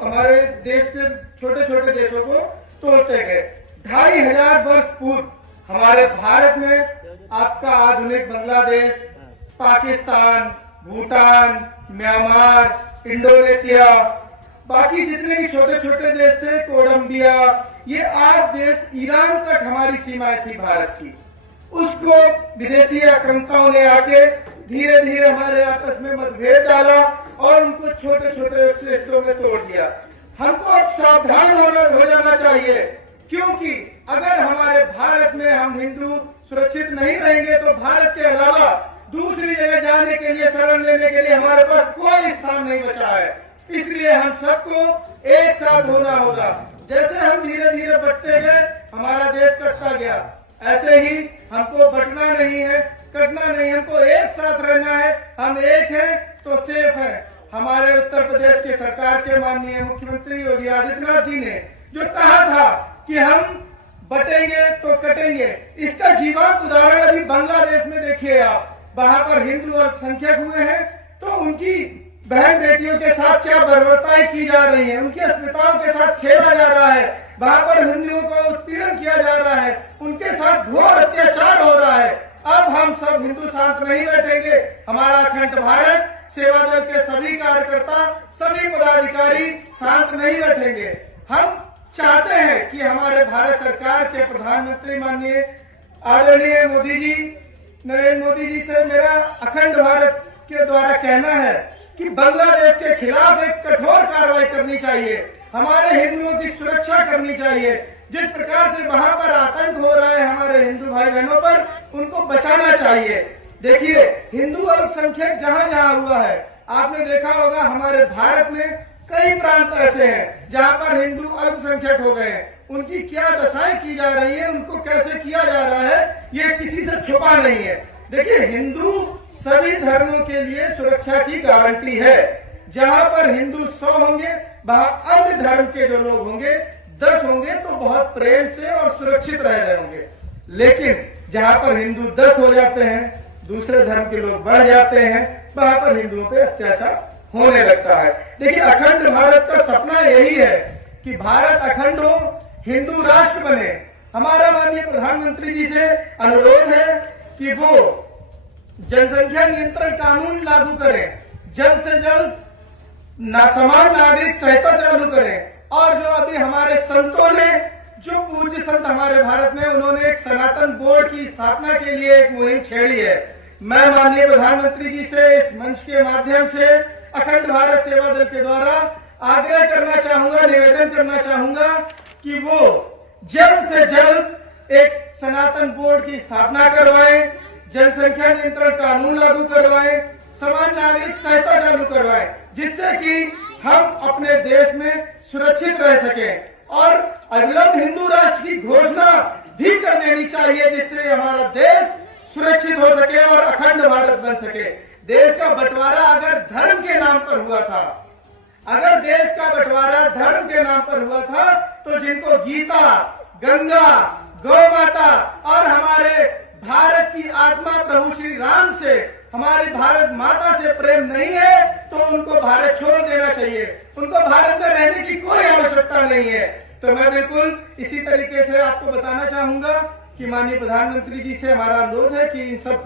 हमारे देश से छोटे छोटे देशों को तोड़ते गए। 2500 वर्ष पूर्व हमारे भारत में आपका आधुनिक बांग्लादेश, पाकिस्तान, भूटान, म्यांमार, इंडोनेशिया, बाकी जितने भी छोटे छोटे देश थे, कोलंबिया, ये 8 देश, ईरान तक हमारी सीमाएं थी भारत की। उसको विदेशी आक्रांताओं ने आके धीरे धीरे हमारे आपस में मतभेद डाला और उनको छोटे छोटे हिस्सों में तोड़ दिया। हमको अब सावधान हो जाना चाहिए, क्योंकि अगर हमारे भारत में हम हिंदू सुरक्षित नहीं रहेंगे तो भारत के अलावा दूसरी जगह जाने के लिए, शरण लेने के लिए हमारे पास कोई स्थान नहीं बचा है। इसलिए हम सबको एक साथ होना होगा। जैसे हम धीरे धीरे बढ़ते गए, हमारा देश कटता गया, ऐसे ही हमको बटना नहीं है, कटना नहीं, हमको एक साथ रहना है। हम एक हैं तो सेफ है। हमारे उत्तर प्रदेश के सरकार के माननीय मुख्यमंत्री योगी आदित्यनाथ जी ने जो कहा था कि हम बटेंगे तो कटेंगे, इसका जीवंत उदाहरण अभी बांग्लादेश में देखिए आप। वहां पर हिंदू अल्पसंख्यक हुए हैं तो उनकी बहन बेटियों के साथ क्या बर्बरताएं की जा रही है, उनकी अस्मिताओं के साथ खेला जा रहा है, वहां पर हिंदुओं को उत्पीड़न किया जा रहा है, उनके साथ घोर अत्याचार हो रहा है। अब हम सब हिंदू शांत नहीं बैठेंगे। हमारा अखंड भारत सेवा दल के सभी कार्यकर्ता, सभी पदाधिकारी शांत नहीं बैठेंगे। हम चाहते हैं कि हमारे भारत सरकार के प्रधानमंत्री माननीय आदरणीय मोदी जी, नरेंद्र मोदी जी से मेरा अखंड भारत के द्वारा कहना है कि बांग्लादेश के खिलाफ एक कठोर कार्रवाई करनी चाहिए। हमारे हिंदुओं की सुरक्षा करनी चाहिए। जिस प्रकार से वहां पर आतंक हो रहा है हमारे हिंदू भाई बहनों पर, उनको बचाना चाहिए। देखिए, हिंदू अल्पसंख्यक जहां जहां हुआ है, आपने देखा होगा हमारे भारत में कई प्रांत ऐसे हैं जहां पर हिंदू अल्पसंख्यक हो गए हैं। उनकी क्या दशाएं की जा रही है, उनको कैसे किया जा रहा है, ये किसी से छुपा नहीं है। देखिए, हिंदू सभी धर्मों के लिए सुरक्षा की गारंटी है। जहां पर हिंदू 100 होंगे, वहां अन्य धर्म के जो लोग होंगे 10 होंगे तो बहुत प्रेम से और सुरक्षित रह रहे होंगे। लेकिन जहां पर हिंदू 10 हो जाते हैं, दूसरे धर्म के लोग बढ़ जाते हैं, वहां पर हिंदुओं पे अत्याचार होने लगता है। देखिए, अखंड भारत का सपना यही है कि भारत अखंड हो, हिंदू राष्ट्र बने। हमारा माननीय प्रधानमंत्री जी से अनुरोध है कि वो जनसंख्या नियंत्रण कानून लागू करें, जल्द से जल्द समान नागरिक संहिता चालू करें। और जो अभी हमारे संतों ने, जो पूज्य संत हमारे भारत में, उन्होंने एक सनातन बोर्ड की स्थापना के लिए एक मुहिम छेड़ी है। मैं माननीय प्रधानमंत्री जी से इस मंच के माध्यम से अखंड भारत सेवा दल के द्वारा आग्रह करना चाहूंगा, निवेदन करना चाहूंगा कि वो जल्द से जल्द एक सनातन बोर्ड की स्थापना करवाएं, जनसंख्या नियंत्रण कानून लागू करवाएं, समान नागरिक संहिता चालू करवाएं, जिससे कि हम अपने देश में सुरक्षित रह सकें। और अविलंब हिंदू राष्ट्र की घोषणा भी कर देनी चाहिए, जिससे हमारा देश सुरक्षित हो सके और अखंड भारत बन सके। देश का बंटवारा अगर धर्म के नाम पर हुआ था, अगर देश का बंटवारा धर्म के नाम पर हुआ था, तो जिनको गीता, गंगा, गौ माता और हमारे भारत की आत्मा प्रभु श्री राम से, हमारी भारत माता से प्रेम नहीं है, तो उनको भारत छोड़ देना चाहिए। उनको भारत में रहने की कोई आवश्यकता नहीं है। तो मैं बिल्कुल इसी तरीके से आपको बताना चाहूंगा कि माननीय प्रधानमंत्री जी से हमारा अनुरोध है कि इन सब